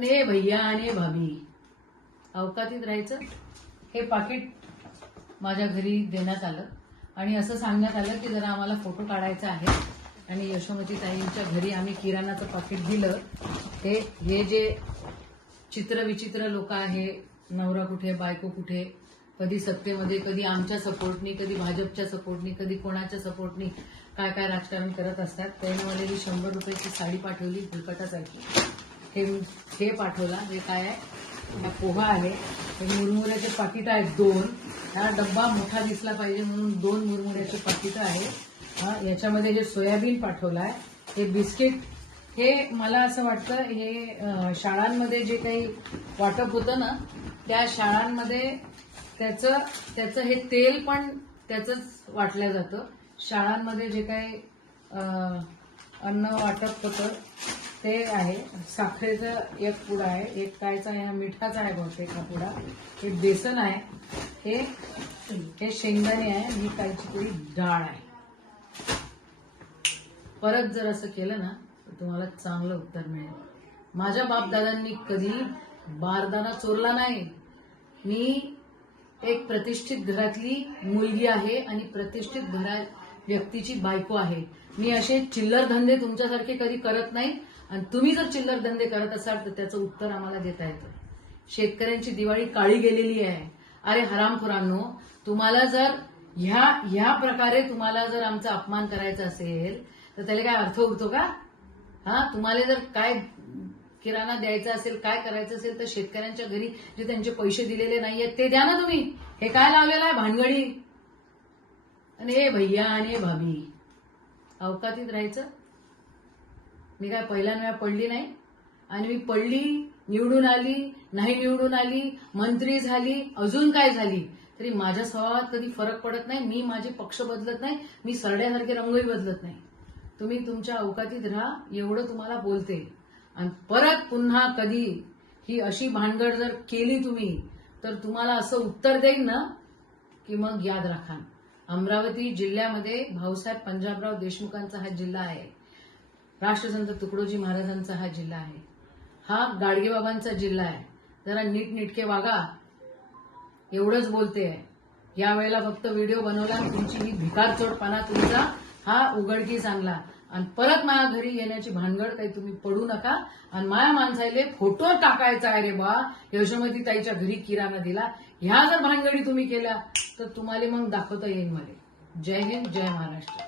आणि ए भैया आणि ए भाभी अवकातीत राहायचं. हे पाकिट माझ्या घरी देण्यात आलं आणि असं सांगण्यात आलं की जरा आम्हाला फोटो काढायचा आहे आणि यशोमती ताईंच्या घरी आम्ही किराणाचं पाकिट दिलं. हे जे चित्रविचित्र लोक आहे, नवरा कुठे बायको कुठे, कधी सत्तेमध्ये कधी आमच्या सपोर्टनी, कधी भाजपच्या सपोर्टनी, कधी कोणाच्या सपोर्टनी काय काय राजकारण करत असतात. त्याने मला ही 100 रुपयाची साडी पाठवली फुलकटासारखी. हे पाठवला. हे काय आहे? हा पोहा आहे. हे मुरमुऱ्याचे पाकिट आहेत 2. हा डब्बा मोठा दिसला पाहिजे म्हणून 2 मुरमुऱ्याचे पाकिट आहे. याच्यामध्ये हे सोयाबीन पाठवलाय. हे बिस्किट. हे मला असं वाटतं हे शाळांमध्ये जे काही वाटप होतं ना, त्या शाळांमध्ये त्याचं हे तेल पण त्याचंच वाटलं जातं. शाळांमध्ये जे काही अन्न वाटप होतं ते आहे. साखरेचं एक पुडा आहे, एक कायचा आहे, मिठाचा आहे बहुतेक हा पुडा. हे बेसन आहे, हे शेंगदाणे आहे, ही कायची तरी डाळ आहे. परत जर असं केलं ना तर तुम्हाला चांगलं उत्तर मिळेल. माझ्या बापदादांनी कधी बारदाना चोरला नाही. मी एक प्रतिष्ठित घरातली मुलगी आहे आणि प्रतिष्ठित व्यक्तीची बायको आहे. मी असे चिल्लर धंदे तुमच्यासारखे कधी करत नाही आणि तुम्ही जर चिल्लर धंदे करत असाल तर त्याचं उत्तर आम्हाला देता येतं. शेतकऱ्यांची दिवाळी काळी गेलेली आहे. अरे हरामखोरांनो, तुम्हाला जर ह्या प्रकारे तुम्हाला जर आमचा अपमान करायचा असेल तर त्याला काय अर्थ उरतो का? तुम्हाला जर काय किराणा द्यायचा असेल, काय करायचं असेल तर शेतकऱ्यांच्या घरी जे त्यांचे पैसे दिलेले नाहीयेत ते द्या ना तुम्ही. हे काय लावलेलं आहे भानगडी? आणि ए भैया आणि ए भाभी अवकातीत राहायचं. मी काय पहिल्यांदा पडली नाही आणि मी पडली, निवडून आली, नाही निवडून आली, मंत्री झाली, अजून काय झाली तरी माझ्या स्वभावात कधी फरक पडत नाही. मी माझे पक्ष बदलत नाही. मी सरड्यासारखे रंगही बदलत नाही. तुम्ही तुमच्या अवकातीत राहा एवढं तुम्हाला बोलते. आणि परत पुन्हा कधी ही अशी भानगड जर केली तुम्ही तर तुम्हाला असं उत्तर देईन ना की मग याद राखा. अमरावती जिल्ह्यामध्ये भाऊसाहेब पंजाबराव देशमुखांचा हा जिल्हा आहे. राष्ट्रसंत तुकडोजी महाराजांचा हा जिल्हा आहे. हा गाडगेबाबांचा जिल्हा आहे. जरा नीटनेटके वागा एवढंच बोलते आहे. यावेळेला फक्त व्हिडिओ बनवला आणि तुमची ही भिकारचोटपणा तुमचा हा उघडकीस आणला आणि परत माझ्या घरी येण्याची भानगड काही तुम्ही पडू नका. आणि माया माणसाले फोटो टाकायचा आहे रे बा, यशोमती ताईच्या घरी किराणा दिला. ह्या जर भानगडी तुम्ही केल्या तर तुम्हाला मग दाखवता येईल मला. जय हिंद, जय महाराष्ट्र.